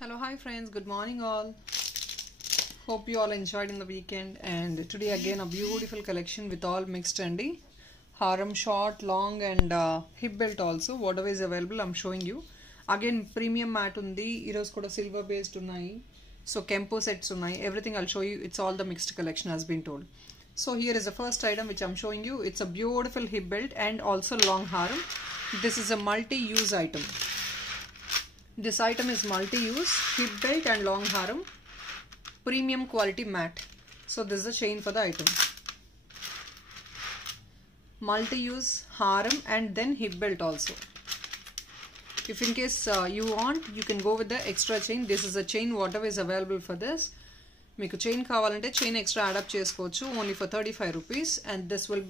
Hello, hi friends, good morning all. Hope you all enjoyed in the weekend, and today again a beautiful collection with all mixed trendy harem, short, long and hip belt also. Whatever is available I'm showing you. Again premium mat undi, eros kuda silver based unnai. So Kempo sets unnai. Everything I'll show you. It's all the mixed collection has been told. So here is the first item which I'm showing you. It's a beautiful hip belt and also long harem. This is a multi-use item. This item is multi-use, hip belt and long harem, premium quality mat. So this is the chain for the item. Multi-use harem and then hip belt also. If in case you want, you can go with the extra chain. This is a chain, whatever is available for this. Meeku chain kavalante chain extra add up chesukochu only for 35 rupees, and this will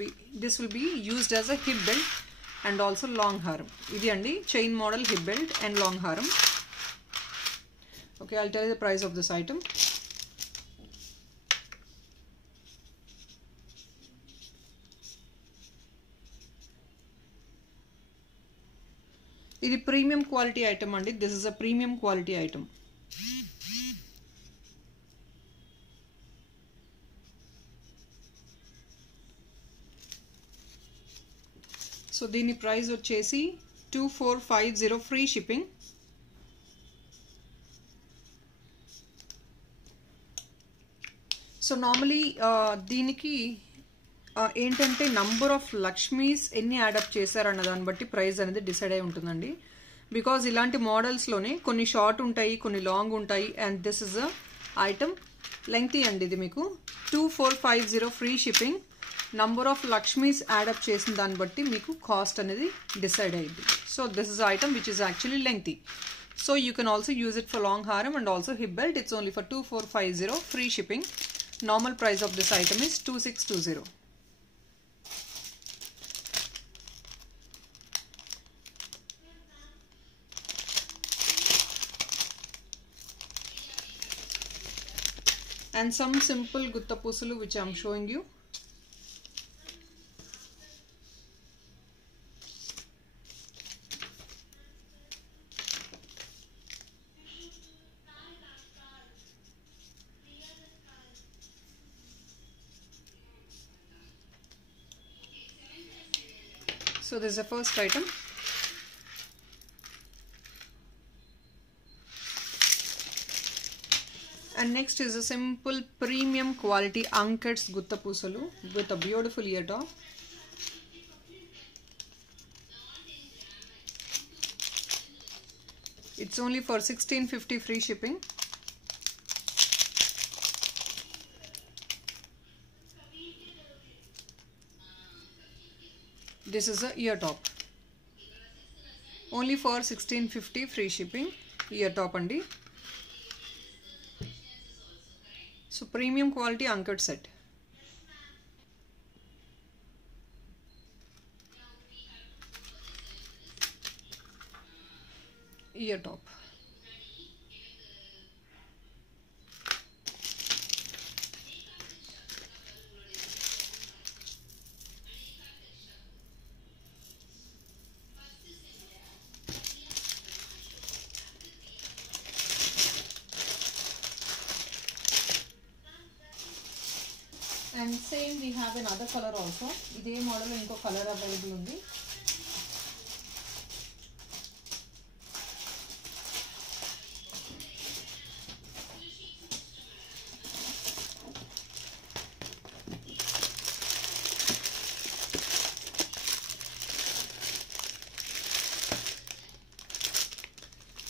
be used as a hip belt and also long harem. Idi andi chain model hip belt and long harem. Okay, I'll tell you the price of this item. Idi premium quality item andi. This is a premium quality item. So దీని price వచ్చేసి 2450 free shipping. So normally దీనికి ఏంటంటే number of Lakshmi's ఎన్ని add up చేశారన్న దాన్ని బట్టి price అనేది decide అయి ఉంటుందండి. బికాజ్ ఇలాంటి మోడల్స్లోనే కొన్ని షార్ట్ ఉంటాయి, కొన్ని లాంగ్ ఉంటాయి. And this is a item lengthy అండి. ఇది మీకు 2450 free shipping. Number of Lakshmis add up చేసిన దాన్ని బట్టి మీకు కాస్ట్ అనేది డిసైడ్ అయ్యింది. So this is item which is actually lengthy. So you can also use it for long haram and also hip belt. It's only for 2450 free shipping. Normal price of this item is 2620. And some simple gutta pusulu which I am showing you. So this is the first item. And next is a simple premium quality Ankets Gutta Pusalu with a beautiful ear top. It's only for 1650 free shipping. This is a ear top. Only for 1650 free shipping. Ear top andi. So premium quality Ankat set. Ear top. And same we have another color also. Ide model lo inko color available undi.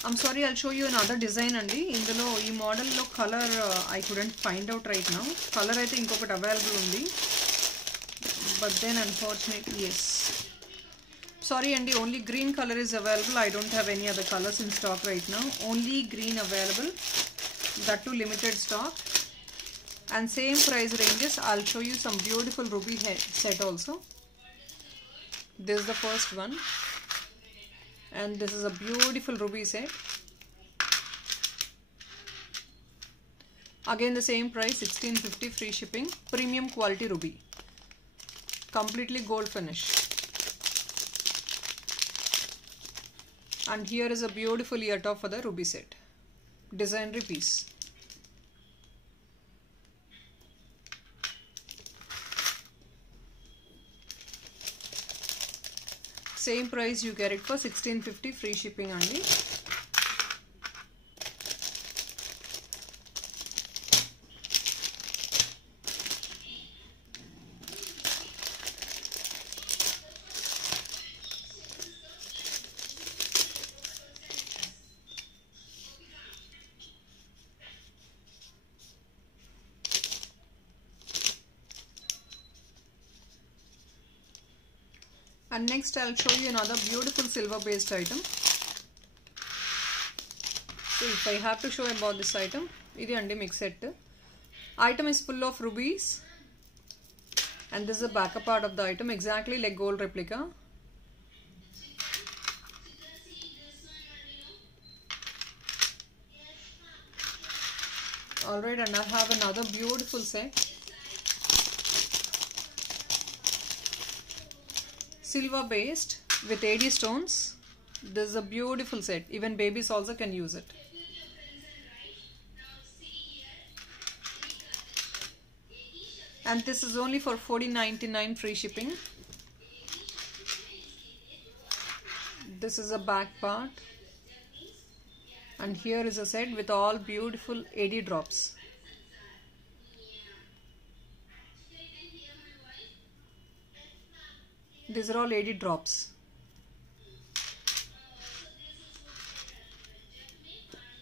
I'm sorry, I'll show you another design andi. Indulo ee model lo color I couldn't find out right now. Color aithe inkokati available undi, but then unfortunately yes. Sorry andi, only green color is available. I don't have any other colors in stock right now. Only green available, that too limited stock. And same price ranges. I'll show you some beautiful ruby set also. This is the first one. And this is a beautiful ruby set. Again the same price, 1650 free shipping. Premium quality ruby. Completely gold finish. And here is a beautiful ear top for the ruby set. designery piece. Same price you get it for 1650 free shipping only. And next I'll show you another beautiful silver based item. So if I have to show about this item, idi andi mix set. Item is full of rubies, and this is the backup part of the item, exactly like gold replica. Alright, and I have another beautiful set. Silver based with AD stones. This is a beautiful set. Even babies also can use it. And this is only for $14.99 free shipping. This is a back part. And here is a set with all beautiful AD drops. These are all AD drops.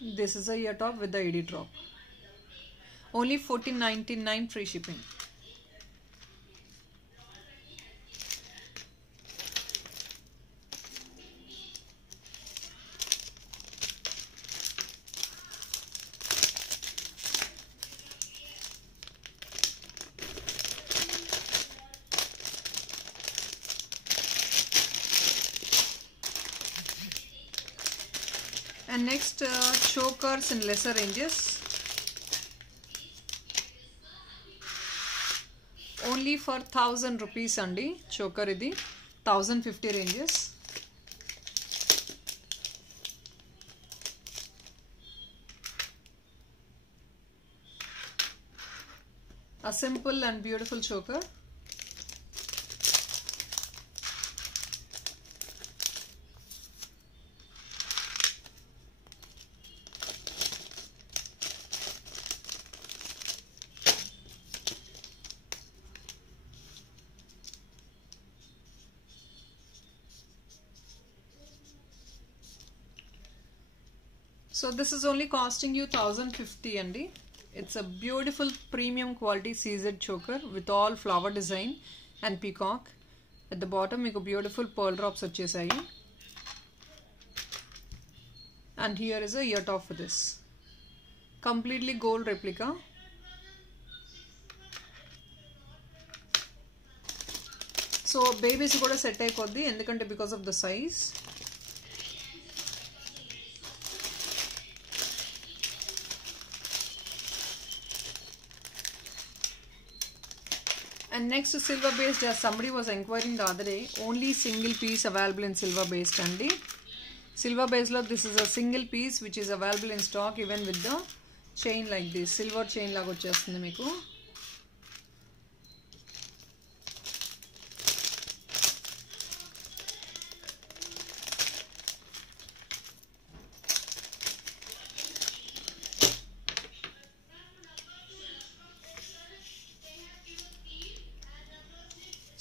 This is a ear top with the AD drop. Only $14.99 free shipping. And next, chokers in lesser ranges. Only for 1000 rupees andi. Choker idi 1050 ranges. A simple and beautiful choker. So this is only costing you 1050 andi. It's a beautiful premium quality CZ choker with all flower design and peacock. At the bottom meeku beautiful pearl drops vachesayi. And here is a ear top for this. Completely gold replica. So babies kuda set ayikoddi endukante because of the size. And next to silver based, as somebody was inquiring the other day, only single piece available in silver based andi. Silver based lo this is a single piece which is available in stock, even with the chain like this. Silver chain laga vachestundi meeku.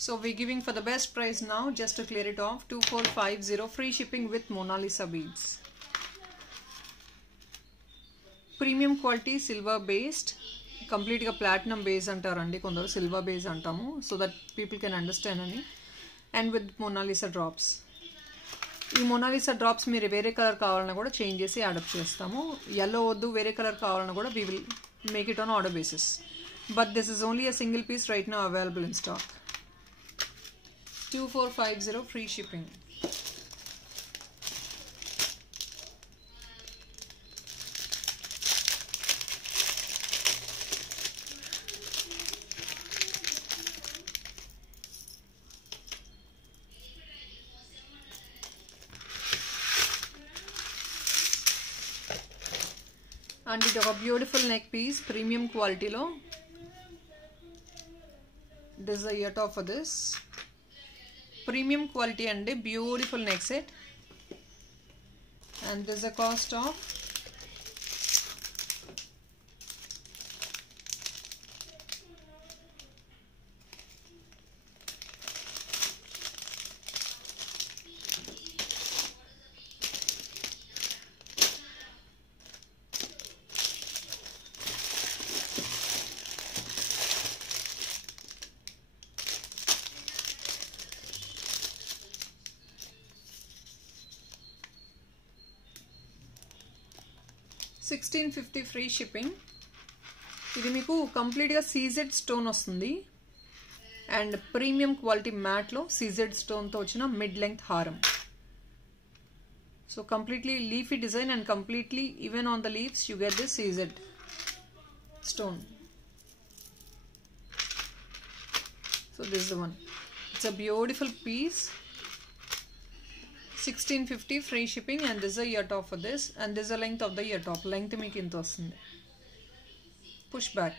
So we're giving for the best price now, just to clear it off, 2450 free shipping with Mona Lisa beads. Premium quality silver based, completely platinum base antarandi, kondaru silver base antamu, so that people can understand ani. And with Mona Lisa drops. ఈ Mona Lisa drops మీరు వేరే colour కావాలన్నా కూడా change చేసి add up చేస్తాము. yellow వద్దు వేరే colour కావాలన్నా కూడా we will make it on order basis. But this is only a single piece right now available in stock. 2450 free shipping. And ఇది ఒక బ్యూటిఫుల్ నెక్ పీస్ ప్రీమియం క్వాలిటీలో. This is the ear top for this. Premium quality అండి, beautiful neck set. And this the cost of 1650 free shipping. ఇది మీకు కంప్లీట్గా CZ stone వస్తుంది and premium quality మ్యాట్లో CZ స్టోన్తో వచ్చిన మిడ్ లెంగ్త్ హారం. So completely leafy design and completely even on the leaves you get this CZ stone. So this is the one. It's a beautiful piece. 1650 free shipping and this is a ear top for this and this is the length of the ear top. Length meeku inta vastundi. Push back.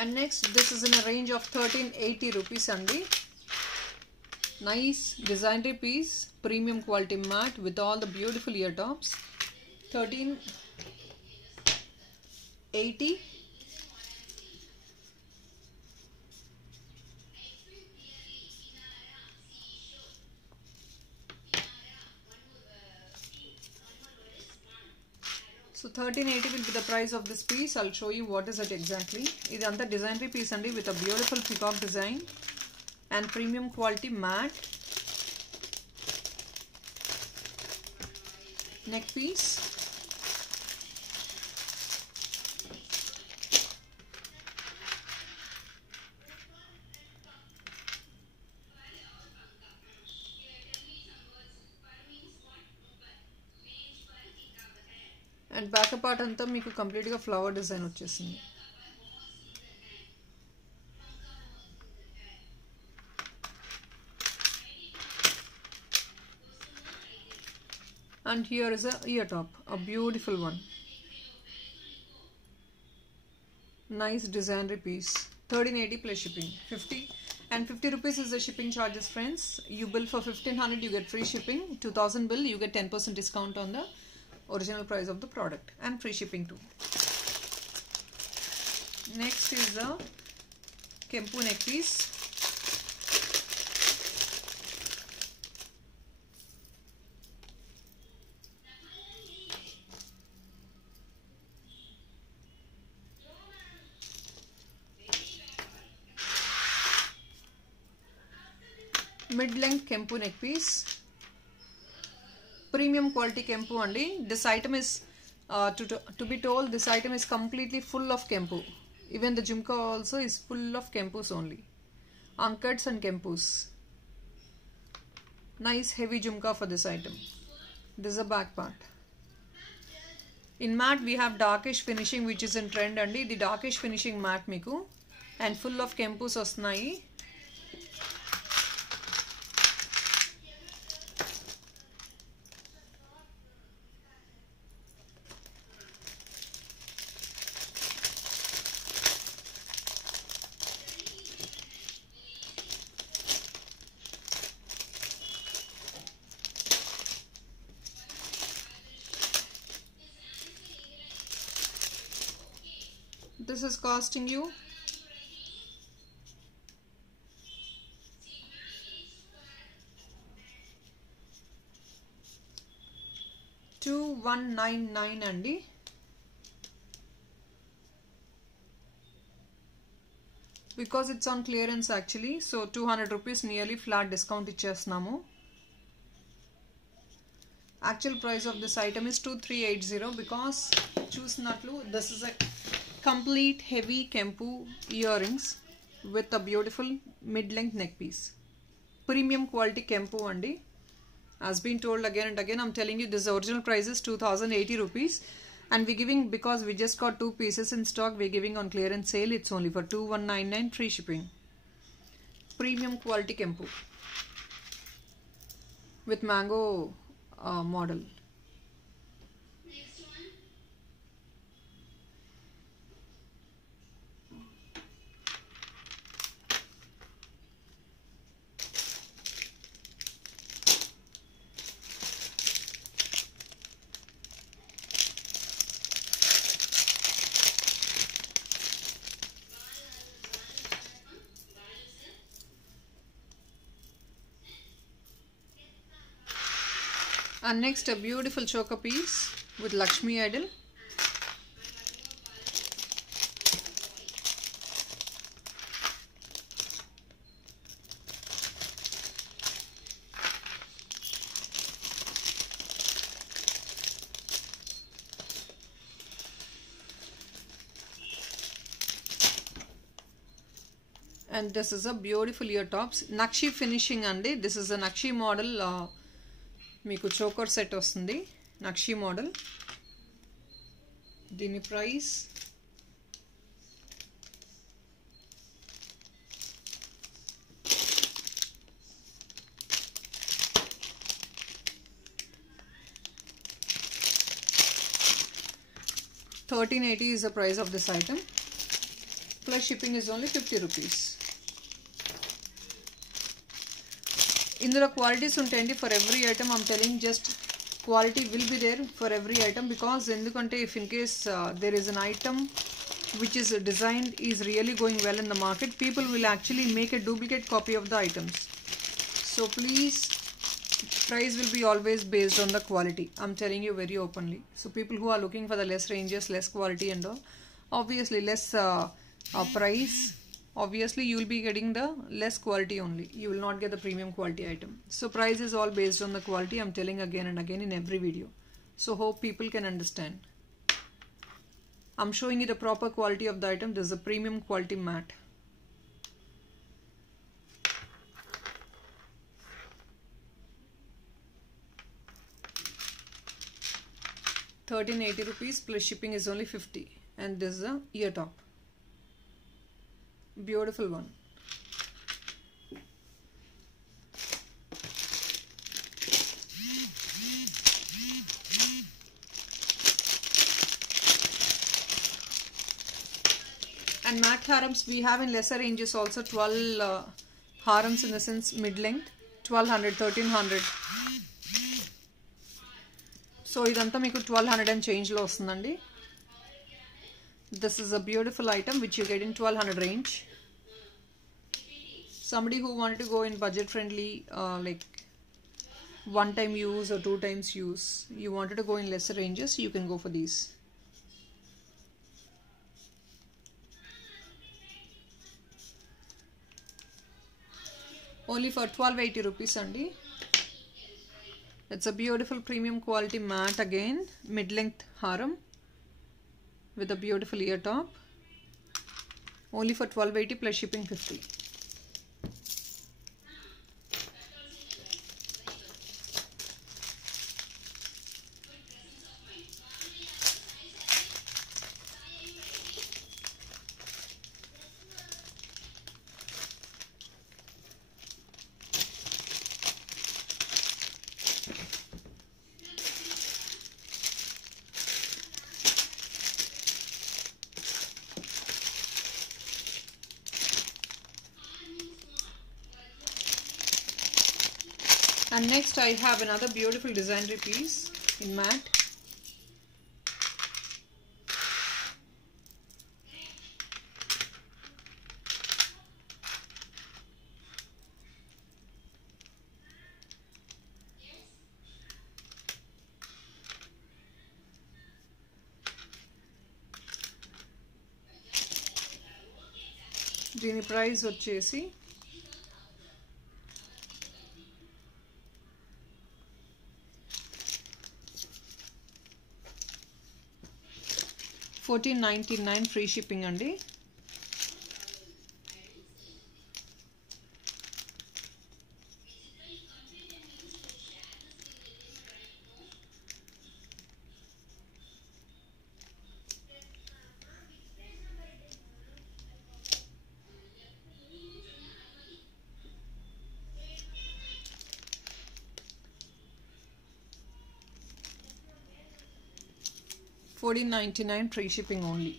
And next, this is in a range of 1380 rupees andi. Nice designer piece, premium quality mat with all the beautiful ear tops. 1380. So 1380 will be the price of this piece. I'll show you what is it exactly. This is a designer piece andi with a beautiful peacock design and premium quality mat. Neck piece. And back part anta meeku complete ga flower design vachesindi. And here is a ear top, a beautiful one. Nice designer piece. 1380 plus shipping. 50 and 50 rupees is the shipping charges, friends. You bill for 1500, you get free shipping. 2000 bill, you get 10% discount on the original price of the product and free shipping too. Next is the Kempu neck piece. Mid-length Kempu neck piece. Premium quality Kempu andi. This item is to be told, this item is completely full of Kempu. Even the jhumka also is full of Kempus only. Ankats and Kempus. Nice heavy jhumka for this item. This is a back part. In matte we have darkish finishing which is in trend andi. The darkish finishing matte meeku and full of Kempus vastunayi. This is costing you 2199 andi. Because it's on clearance actually, so 200 rupees nearly flat discount ichestunnamu. Actual price of this item is 2380 because చూసినట్లు this is a complete heavy Kempu earrings with a beautiful mid-length neck piece. Premium quality Kempu andi. As been told again and again, I'm telling you this original price is 2080 rupees and we're giving, because we just got 2 pieces in stock, we're giving on clearance sale. It's only for 2199 free shipping. Premium quality Kempu with mango model. And next, a beautiful choker piece with Lakshmi idol. And this is a beautiful ear tops. Nakshi finishing andi. This is a Nakshi model. మీకు choker set వస్తుంది నక్షి model. దీని price $1380 is the price of this item. Plus shipping is only 50 rupees. ఇందులో qualities ఉంటాయండి for every item. I'm telling just quality will be there for every item because ఎందుకంటే if in case there is an item which is designed is really going well in the market, people will actually make a duplicate copy of the items. So please, price will be always based on the quality. I'm telling you very openly. So people who are looking for the less ranges, less quality and all, obviously less price, obviously you will be getting the less quality only. You will not get the premium quality item. So price is all based on the quality. I'm telling again and again in every video. So hope people can understand. I'm showing you the proper quality of the item. This is a premium quality matte. ₹1380 plus shipping is only 50. And this is a ear top. Beautiful one. And matte harams we have in lesser ranges also. 12 harams in the sense mid length, 1200, 1300. So idantha meeku 1200 and change lo ostundandi. This is a beautiful item which you get in 1200 range. Somebody who wanted to go in budget friendly, like one time use or 2 times use, you wanted to go in lesser ranges, you can go for these. Only for 1280 rupees andi. It's a beautiful premium quality matte again, mid length haram with a beautiful ear top. Only for 1280 plus shipping 50. And next I have another beautiful designer piece in matte. దీని price వచ్చేసి 14.99 free shipping అండి. $14.99 free shipping only.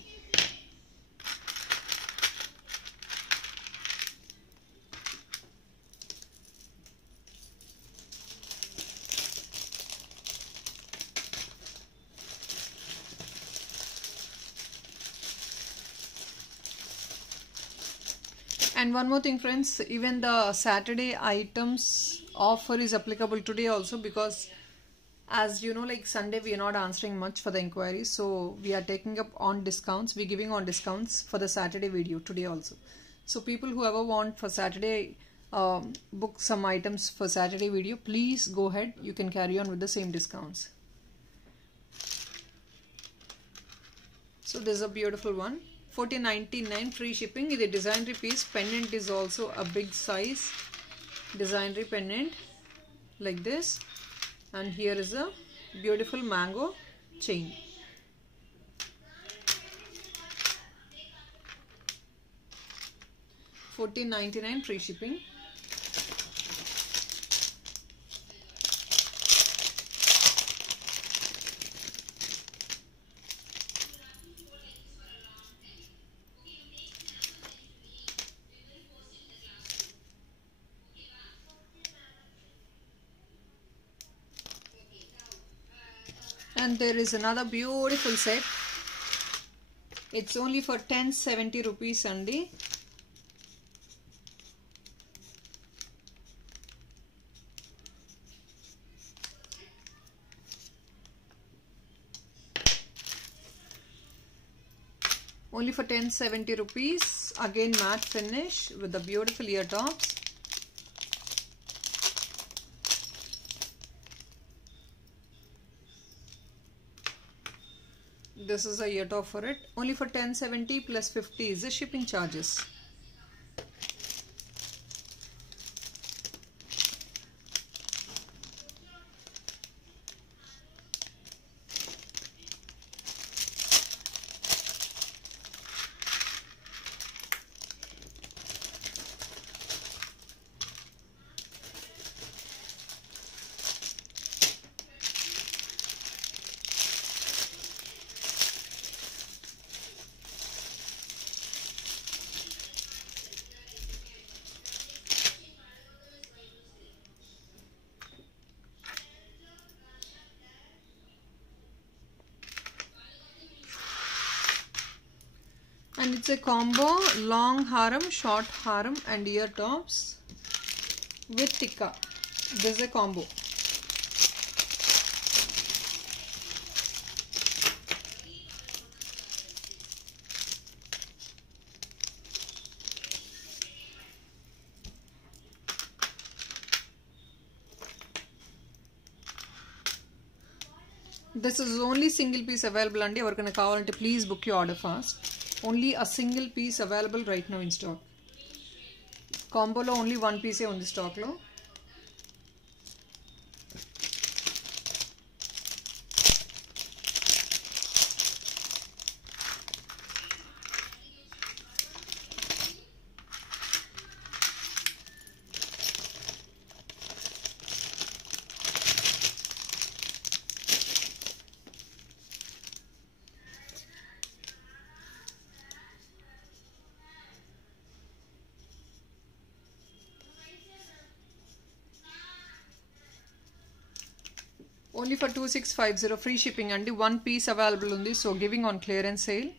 And one more thing friends, even the Saturday items offer is applicable today also, because as you know, like Sunday we are not answering much for the inquiries, so we are taking up on discounts. We're giving on discounts for the Saturday video today also. So people who ever want for Saturday book some items for Saturday video, please go ahead, you can carry on with the same discounts. So this is a beautiful one, $14.99 free shipping. The designery piece, pendant is also a big size designery pendant like this, and here is a beautiful mango chain. $14.99 free shipping. And there is another beautiful set. It's only for 1070 rupees andi. Only for 1070 rupees. Again matte finish with the beautiful ear tops. This is a ear top for it. Only for 1070 plus 50 is the shipping charges. And it's a combo, long haram, short haram and ear tops with tikka. This is a combo. This is only single piece available andi. Evarkana kavalante please book your order fast. Only a single piece available right now in stock. Combo lo only one piece on the stock lo. Only for 2650 free shipping and one piece available on this, so giving on clearance sale.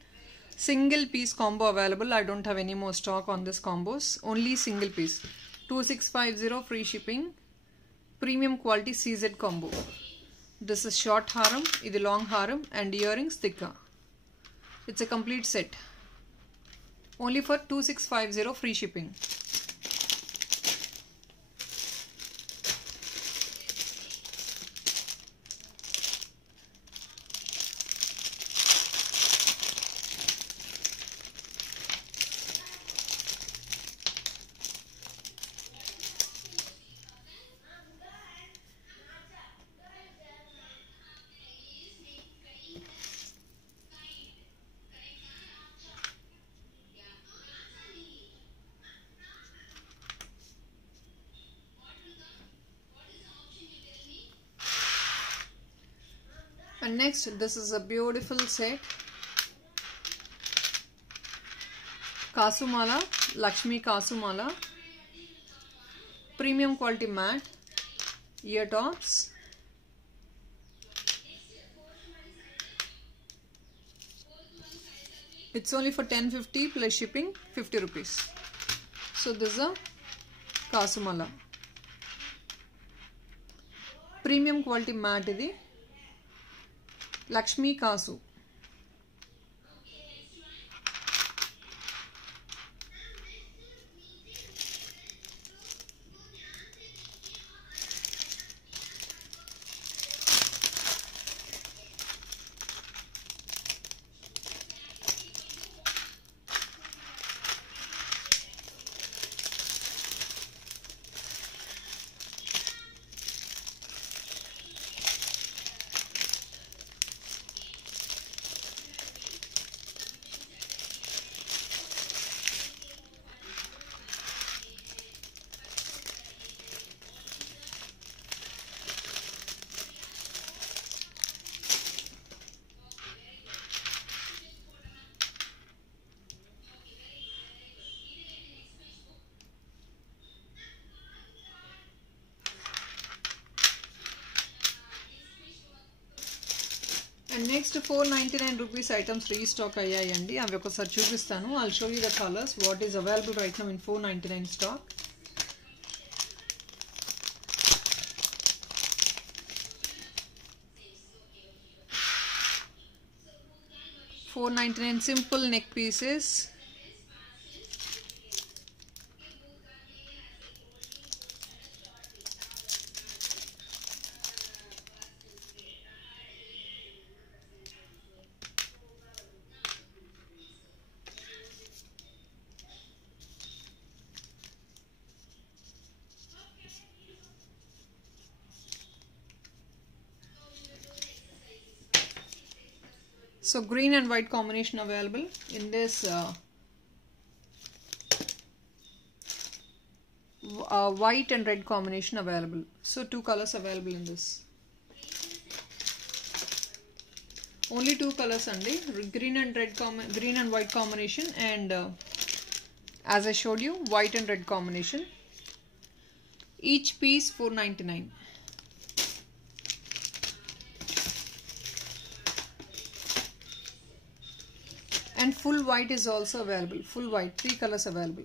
Single piece combo available. I don't have any more stock on this combos. Only single piece. 2650 free shipping. Premium quality CZ combo. This is short haram, this is long haram and earrings tikka. It's a complete set. Only for 2650 free shipping. And next, this is a beautiful set. Kasumala, Lakshmi Kasumala, premium quality matte, ear tops. It's only for 1050 plus shipping 50 rupees. So this is a Kasumala. Premium quality matte idi. Lakshmi Kasu. And next 499 rupees items restock ayyayandi. Avi okasari chupistanu. I'll show you the colors what is available right now in 499 stock. $499 simple neck pieces. So green and white combination available in this white and red combination available. So two colors available in this. Only two colors only, green and white combination, and as I showed you, white and red combination. Each piece $499. And full white is also available. Full white, 3 colors available.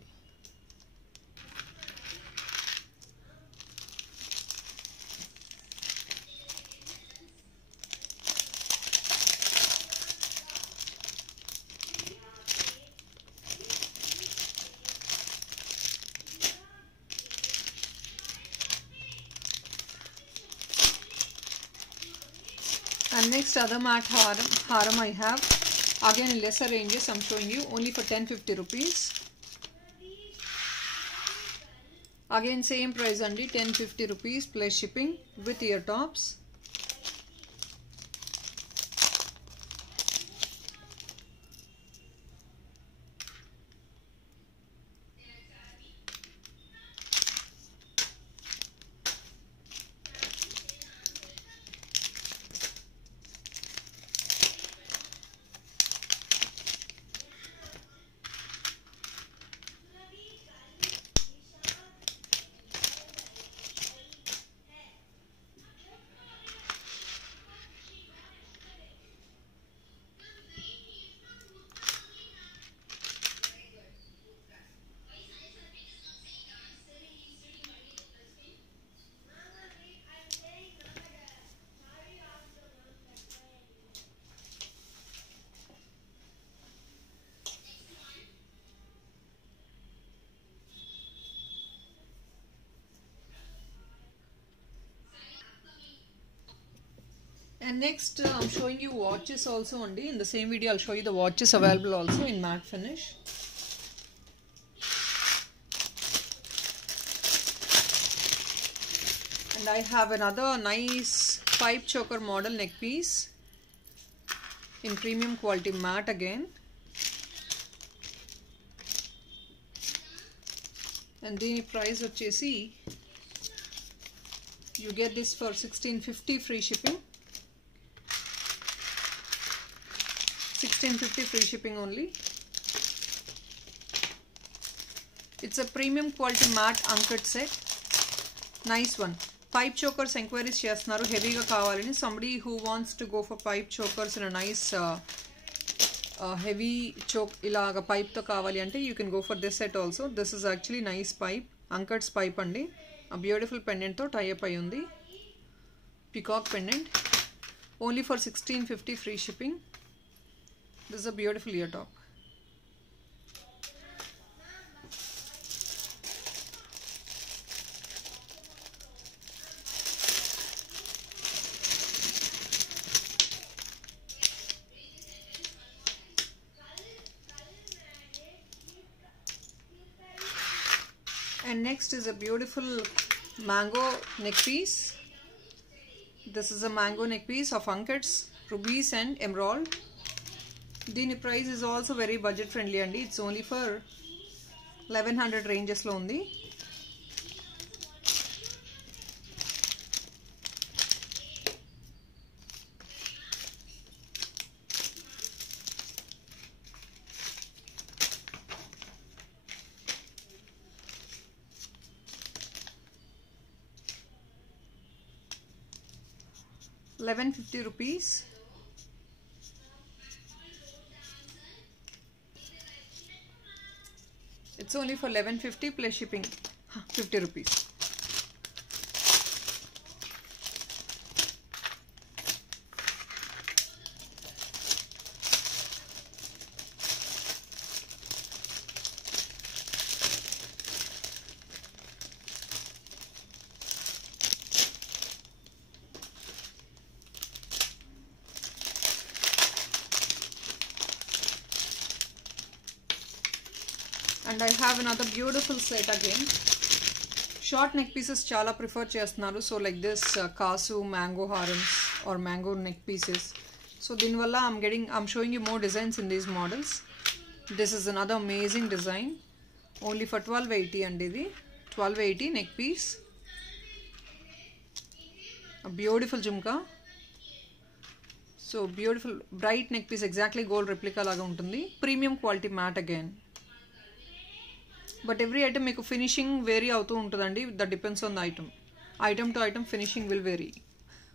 And next other matte haram I have. Again in lesser ranges I'm showing you, only for 1050 rupees. Again same price only, 1050 rupees plus shipping with ear tops. And next I'm showing you watches also only. In the same video I'll show you the watches available also in matte finish. And I have another nice pipe choker model neck piece in premium quality matte again. And the price vachesi you get this for 1650 free shipping. 1650 free shipping only. It's a premium quality matte uncut set. Nice one. Pipe chokers enquiries chestunaru heavy ga kavalani. Somebody who wants to go for pipe chokers in a nice heavy choke ilaga pipe to kavali ante you can go for this set also. This is actually nice pipe, uncuts pipe andi. A beautiful pendant to tie up ayi undi. Peacock pendant. Only for 1650 free shipping. This is a beautiful ear top. And next is a beautiful mango neck piece. This is a mango neck piece of uncuts, rubies and emerald. Dini price is also very budget friendly and it's only for 1100 ranges lo undi. ₹1150. It's only for 1150 plus shipping, 50 rupees. And I have another beautiful set again. Short neck pieces chala prefer chestunaru. So like this kasu mango harams or mango neck pieces. So din valla I'm showing you more designs in these models. This is another amazing design. Only for 1280 and idi 1280 neck piece. A beautiful jhumka. So beautiful bright neck piece, exactly gold replica laga untundi. Premium quality matte again. But every item meeku finishing vary avutu untadandi. That depends on the item. Item to item finishing will vary.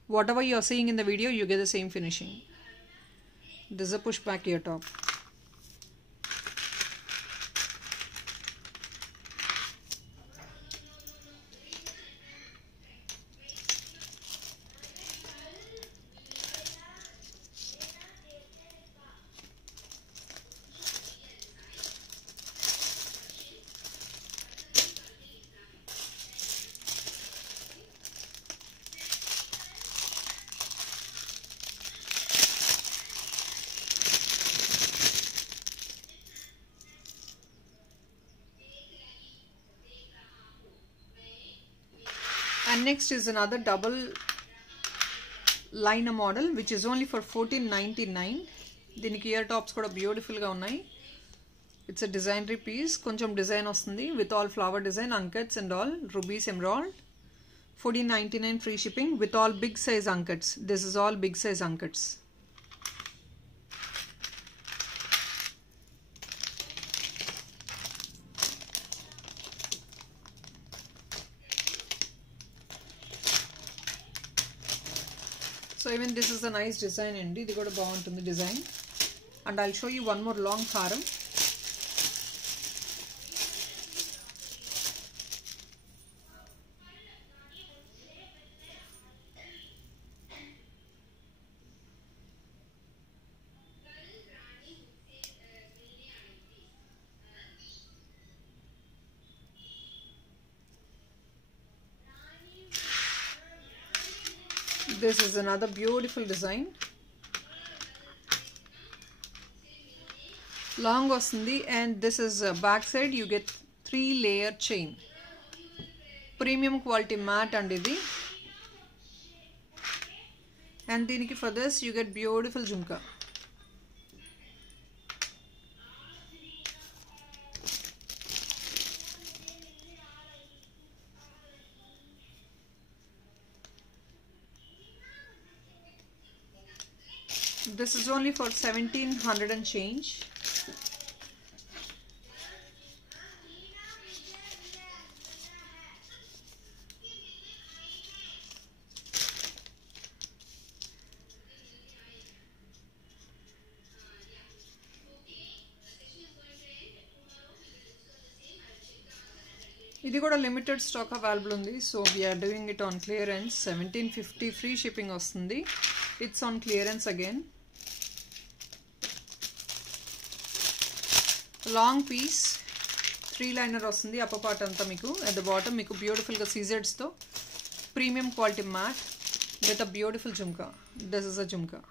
Whatever you are seeing in the video, you get the same finishing. This is a pushback ear top. And next is another double liner model which is only for 1499. Diniki ear tops kuda beautiful ga unnai. It's a designery piece, koncham design ostundi with all flower design, uncuts and all, rubies, emerald. 1499 free shipping with all big size uncuts. This is all big size uncuts. So even this is a nice design andi. Idi kuda baaguntundi design. And I'll show you one more long haram. This is another beautiful design. Long ostundi and this is back side you get 3-layer chain. Premium quality matte and idi. And diniki for this you get beautiful jhumka. This is only for 1700 and change. ఇది కూడా limited stock available ఉంది. So we're doing it on clearance. 1750 free shipping వస్తుంది. It's on clearance again. Long piece 3 liner వస్తుంది. Upper part అంతా మీకు at the bottom మీకు బ్యూటిఫుల్గా సీజెడ్స్తో premium quality matte with a beautiful jhumka. This is a jhumka.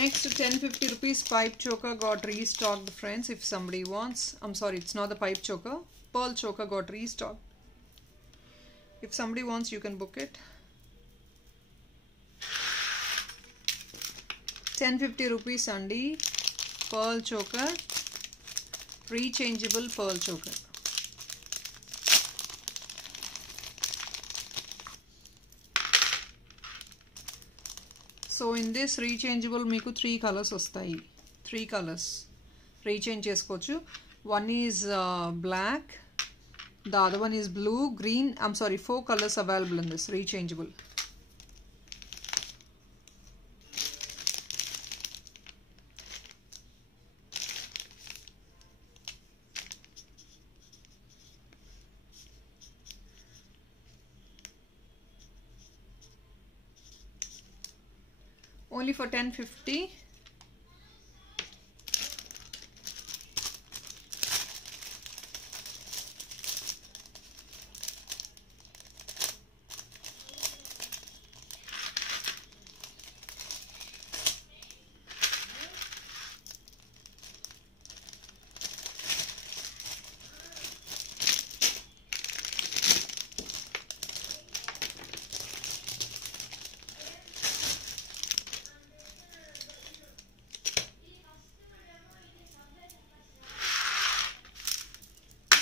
Next 1050 rupees pipe choker got restocked, friends. If somebody wants, I'm sorry, it's not the pipe choker, pearl choker got restocked. If somebody wants, you can book it. 1050 rupees andi pearl choker, rechangeable pearl choker. So in this rechangeable మీకు 3 colours వస్తాయి. 3 colours rechange చేసుకోవచ్చు. One is black, the other one is blue, green. I'm sorry, 4 colours available in this rechangeable. Only for 1050.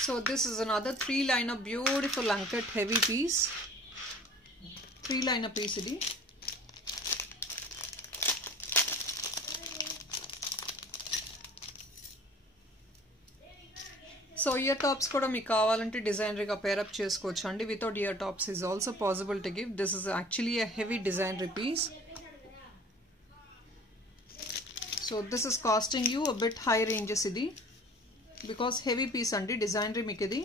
So this is another 3-liner beautiful uncut heavy piece. 3-liner piece idi. So ear tops kuda meeku kavalante designer ga pair up chesukochu andi. Without ear tops is also possible to give. This is actually a heavy designer piece. So this is costing you a bit high ranges idi. Because heavy piece andi designer మీకు ఇది.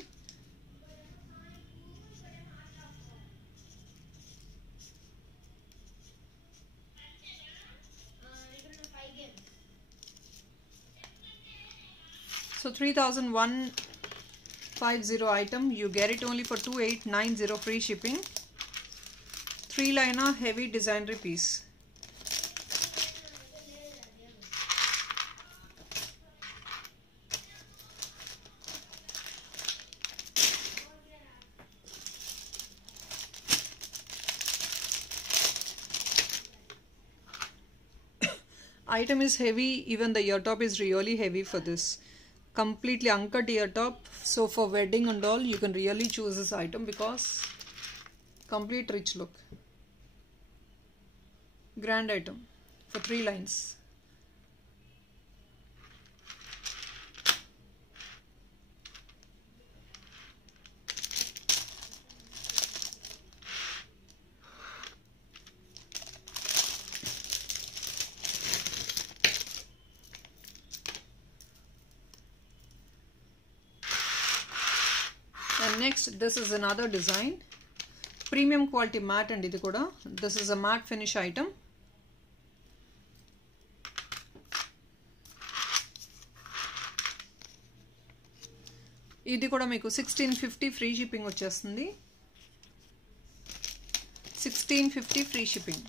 So 3150 item, you get it only for 2890 free shipping. 3-liner heavy designer piece. Item is heavy, even the ear top is really heavy for this. Completely uncut ear top. So for wedding and all, you can really choose this item because complete rich look. Grand item for 3 lines. And next, this is another design, premium quality matte, and ఇది కూడా this is a matte finish item. ఇది కూడా మీకు 1650 free shipping వచ్చేస్తుంది. 1650 free shipping.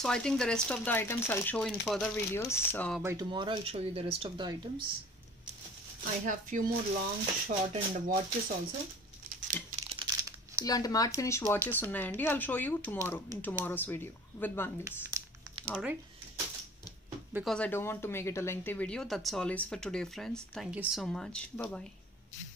So I think the rest of the items I'll show in further videos. By tomorrow I'll show you the rest of the items. I have few more long, short and watches also. ఇలాంటి matte finish watches ఉన్నాయండి. I'll show you tomorrow in tomorrow's video with bangles. Alright. Because I don't want to make it a lengthy video. That's all is for today, friends. Thank you so much. Bye bye.